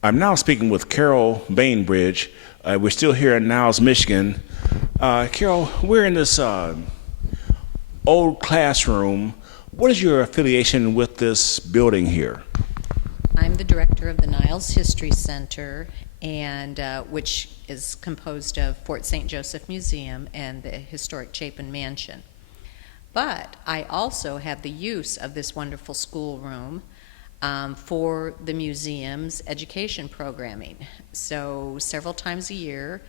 I'm now speaking with Carol Bainbridge. We're still here in Niles, Michigan. Carol, we're in this old classroom. What is your affiliation with this building here? I'm the director of the Niles History Center, and which is composed of Fort St. Joseph Museum and the Historic Chapin Mansion. But I also have the use of this wonderful schoolroom for the museum's education programming. So several times a year,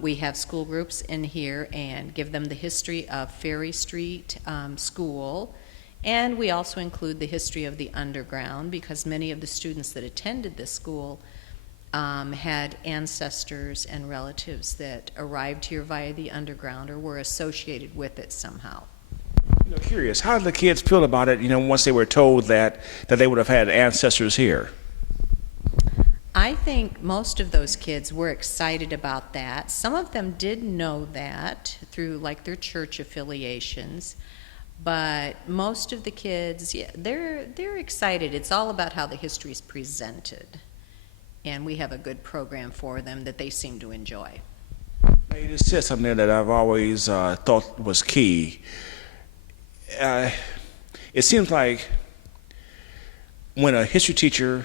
we have school groups in here and give them the history of Ferry Street School. And we also include the history of the underground, because many of the students that attended this school had ancestors and relatives that arrived here via the underground or were associated with it somehow. Curious, how did the kids feel about it, once they were told that they would have had ancestors here? I think most of those kids were excited about that. Some of them did know that through like their church affiliations, but most of the kids, yeah, they're excited. It's all about how the history is presented, and we have a good program for them that they seem to enjoy. Now, you just said something there that I've always thought was key. It seems like when a history teacher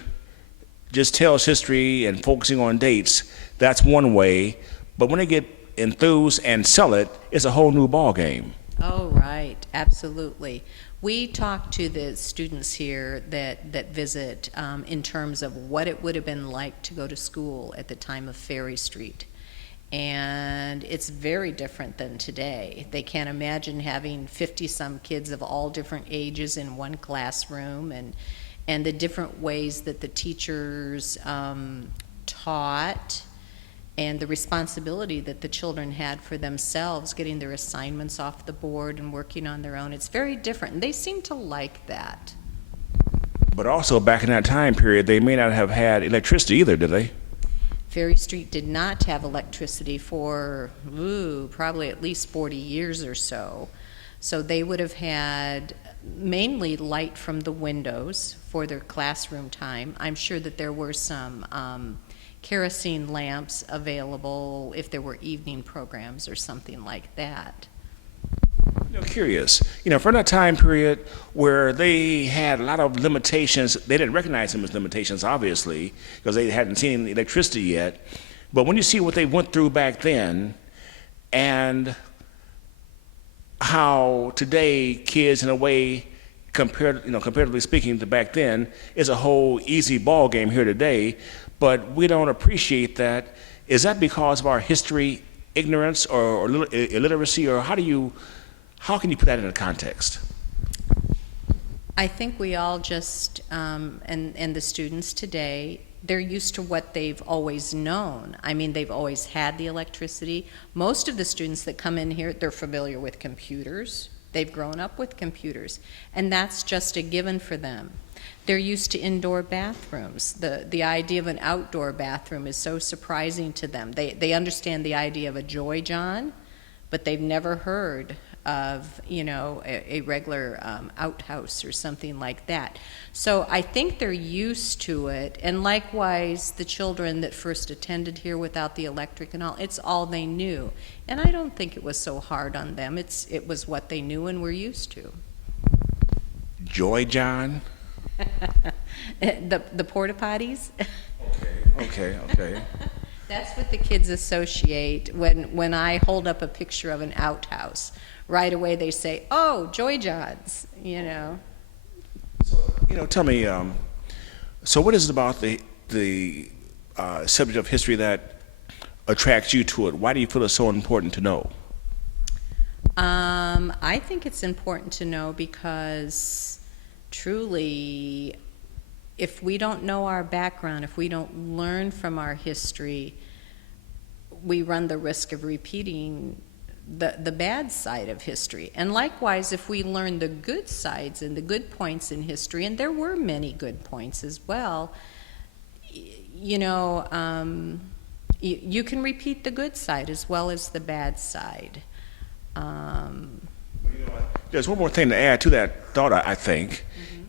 just tells history and focusing on dates, that's one way, but when they get enthused and sell it, it's a whole new ball game. Oh, right, absolutely. We talk to the students here that visit in terms of what it would have been like to go to school at the time of Ferry Street. And it's very different than today. They can't imagine having 50-some kids of all different ages in one classroom, and the different ways that the teachers taught, and the responsibility that the children had for themselves, getting their assignments off the board and working on their own. It's very different, and they seem to like that. But also, back in that time period, they may not have had electricity either, did they? Ferry Street did not have electricity for, probably at least 40 years or so. So they would have had mainly light from the windows for their classroom time. I'm sure that there were some kerosene lamps available if there were evening programs or something like that. Curious, for that time period where they had a lot of limitations, they didn't recognize them as limitations, obviously, because they hadn't seen electricity yet. But when you see what they went through back then, and how today kids, in a way, comparatively speaking to back then, is a whole easy ball game here today, but we don't appreciate that. Is that because of our history ignorance or illiteracy, or how can you put that into context? I think we all just, and the students today, they're used to what they've always known. I mean, they've always had the electricity. Most of the students that come in here, they're familiar with computers. They've grown up with computers, and that's just a given for them. They're used to indoor bathrooms. The idea of an outdoor bathroom is so surprising to them. They understand the idea of a Joy John, but they've never heard of a regular outhouse or something like that. So I think they're used to it, and likewise the children that first attended here without the electric and all, it's all they knew, and I don't think it was so hard on them. It was what they knew and were used to. Joy John? the porta potties. Okay. That's what the kids associate when I hold up a picture of an outhouse. Right away they say, "Oh, Joy Johns," So, tell me, so what is it about the subject of history that attracts you to it? Why do you feel it's so important to know? I think it's important to know because truly, if we don't know our background, if we don't learn from our history, we run the risk of repeating the bad side of history. And likewise, if we learn the good sides and the good points in history, and there were many good points as well, you can repeat the good side as well as the bad side. There's one more thing to add to that thought, I think,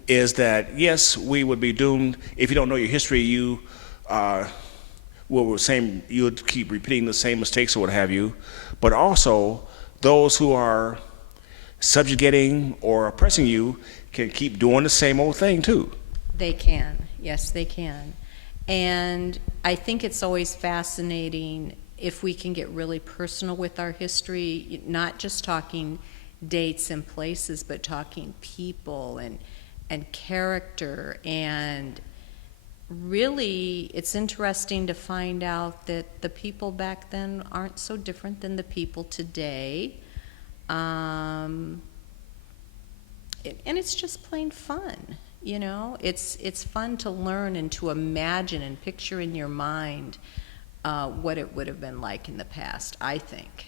is that yes, we would be doomed if you don't know your history. You you would keep repeating the same mistakes or what have you, but also those who are subjugating or oppressing you can keep doing the same old thing too. They can, yes, they can. And I think it's always fascinating if we can get really personal with our history, not just talking dates and places, but talking people and character. And really, it's interesting to find out that the people back then aren't so different than the people today. And it's just plain fun. You know, it's fun to learn and to imagine and picture in your mind what it would have been like in the past, I think.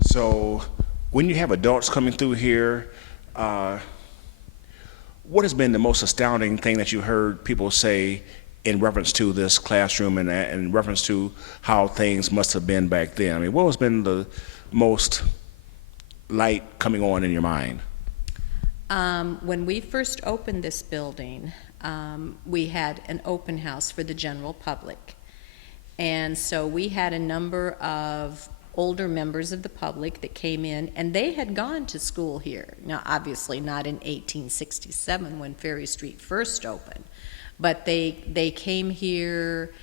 So when you have adults coming through here, what has been the most astounding thing that you heard people say in reference to this classroom and in reference to how things must have been back then? I mean, what has been the most light coming on in your mind? When we first opened this building, we had an open house for the general public. And so we had a number of older members of the public that came in, and they had gone to school here. Now, obviously not in 1867 when Ferry Street first opened, but they came here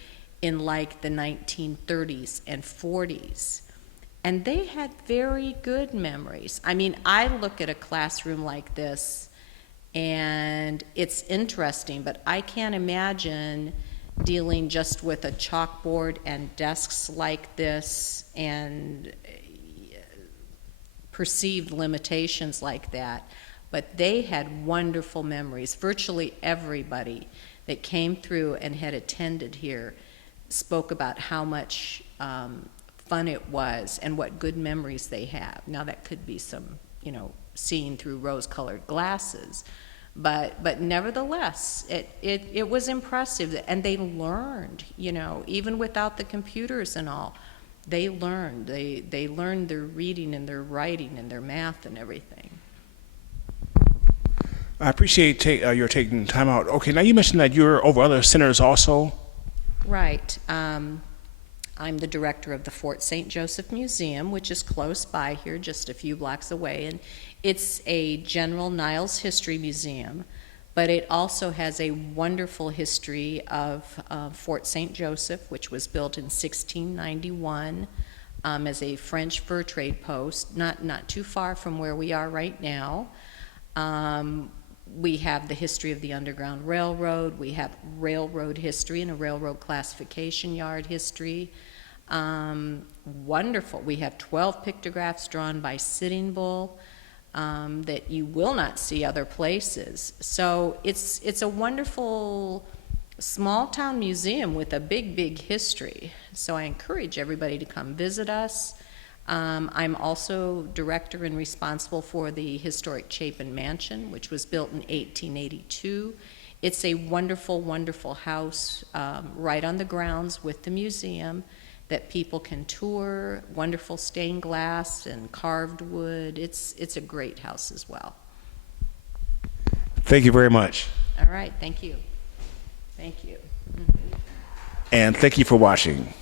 in like the 1930s and 40s. And they had very good memories. I mean, I look at a classroom like this, and it's interesting, but I can't imagine dealing just with a chalkboard and desks like this and perceived limitations like that. But they had wonderful memories. Virtually everybody that came through and had attended here spoke about how much fun it was and what good memories they have. Now that could be some, seeing through rose-colored glasses, but nevertheless, it was impressive, and they learned, even without the computers and all, they learned. They learned their reading and their writing and their math and everything. I appreciate your taking time out. Okay, now you mentioned that you're over other centers also. Right. I'm the director of the Fort St. Joseph Museum, which is close by here, just a few blocks away. And it's a general Niles history museum, but it also has a wonderful history of Fort St. Joseph, which was built in 1691 as a French fur trade post, not too far from where we are right now. We have the history of the Underground Railroad. We have railroad history and a railroad classification yard history. Wonderful. We have 12 pictographs drawn by Sitting Bull that you will not see other places. So it's a wonderful small town museum with a big history. So I encourage everybody to come visit us. I'm also director and responsible for the historic Chapin Mansion, which was built in 1882. It's a wonderful house right on the grounds with the museum that people can tour, wonderful stained glass and carved wood. It's a great house as well. Thank you very much. All right, thank you. Thank you. And thank you for watching.